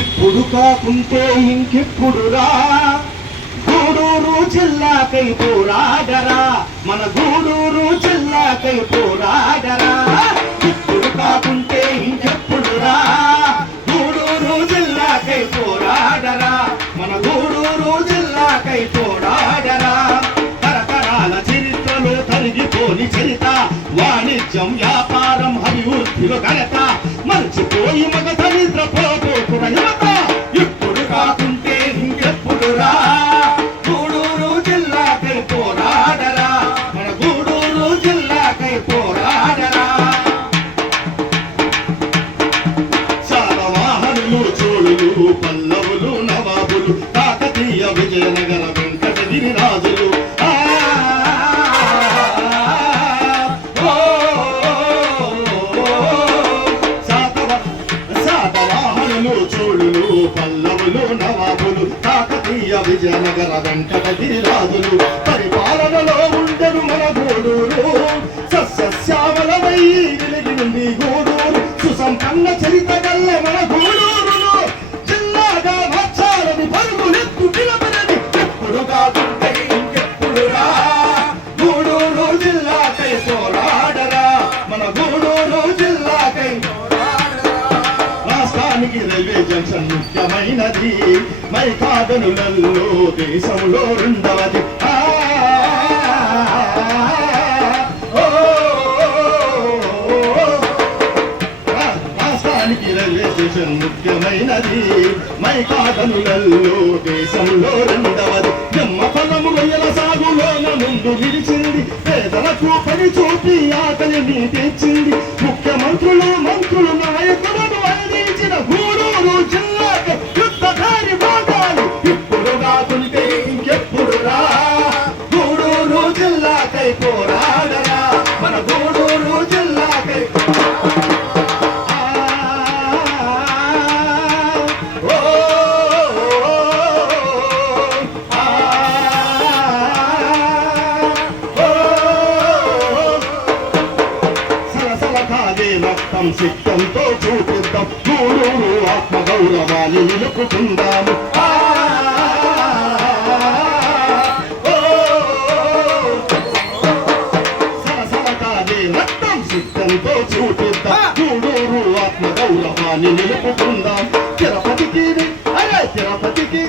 ఇప్పుడు కాకుంటే ఇంకెప్పుడురా గూడూరు జిల్లాకై పోరాడరా మన గూడూరు జిల్లాకై పోరాడరా ఇప్పుడు కాకుంటే ఇంకెప్పుడురా గూడూరు జిల్లాకై పోరాడరా మన గూడూరు జిల్లాకై పోరాడరా తరతరాల చరిత్రలో తరిగిపోని చరిత వాణిజ్యం వ్యాపారం అభివృద్ధిలో ఘనత మర్చిపోయి మగ నిద్రపోతున్న యువత ఇప్పుడు కాకుంటే ఇంకెప్పుడురా గూడూరు జిల్లాకై పోరాడరా మన గూడూరు జిల్లాకై పోరాడరా శాతవాహనులు చోళులు పల్లవులు నవాబులు కాకతీయ విజయనగర వెంకటగిరి రాజులు చోళులు పల్లవులు నవాబులు కాకతీయ విజయనగర వెంకటగిరి రాజులు పరిపాలనలో ఉండెను మన గూడూరు సస్యశ్యామలమై వెలిగింది గూడూరు సుసంపన్న చరిత గల్ల మన గూడూరులో జిల్లాగా మార్చాలని పరుగులెత్తు నిలబడని ఎప్పుడు కాకుంటే ఇంకెప్పుడురా గూడూరు జిల్లాకై పోరాడరా మన గూడూరు జిల్లాకై రైల్వే జంక్షన్ ముఖ్యమైనది మైకాగనులలో దేశంలో రెండవది రాష్ట్రానికి రైల్వే స్టేషన్ ముఖ్యమైనది మైకాగనులలో దేశంలో రెండవది జమ్మ పొలము రొయ్యల సాగులోన ముందు నిలిచింది పేదలకు పని చూపి ఆకలిని తెచ్చింది ముఖ్యమంత్రులు మంత్రులు నాయకులను అందించిన గూడూరు జిల్లాకు యుద్ధధారి భాగాలు ఇప్పుడు కాకుంటే ఇంకెప్పుడురా గూడూరు జిల్లాకై పోరాడరా మన గూడూరు జిల్లాకై రక్తం సిద్ధంతో చూపిద్దాం గూడూరు ఆత్మగౌరవాన్ని నిలుపుకుందాము సరసరకాలే రక్తం సిద్ధంతో చూపిద్దాం గూడూరు ఆత్మగౌరవాన్ని నిలుపుకుందాం తిరుపతికి తిరుపతి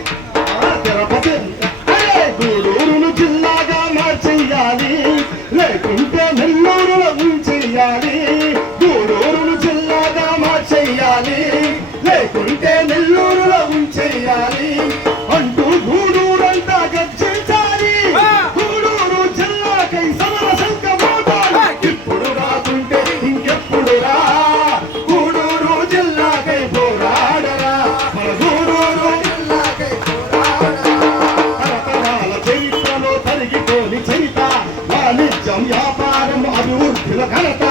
గూడూరును జిల్లాగా మార్చెయ్యాలి లేకుంటే నెల్లూరులో ఉంచెయ్యాలి గూడూరును జిల్లాగా మార్చెయ్యాలి లేకుంటే నెల్లూరులో ఉంచెయ్యాలి అంటూ గూడూరంతా గర్జించాలి గూడూరు జిల్లాకై సమర సంకల్పాలు ఇప్పుడు రాకుంటే ఇంకెప్పుడురా గూడూరు జిల్లాకై పోరాడరా మన గూడూరు జిల్లాకై పోరాడరా తరతరాల చరిత్రలో తరిగిపోని చరిత వాణిజ్యం వ్యాపారం అభివృద్ధిలో ఘనత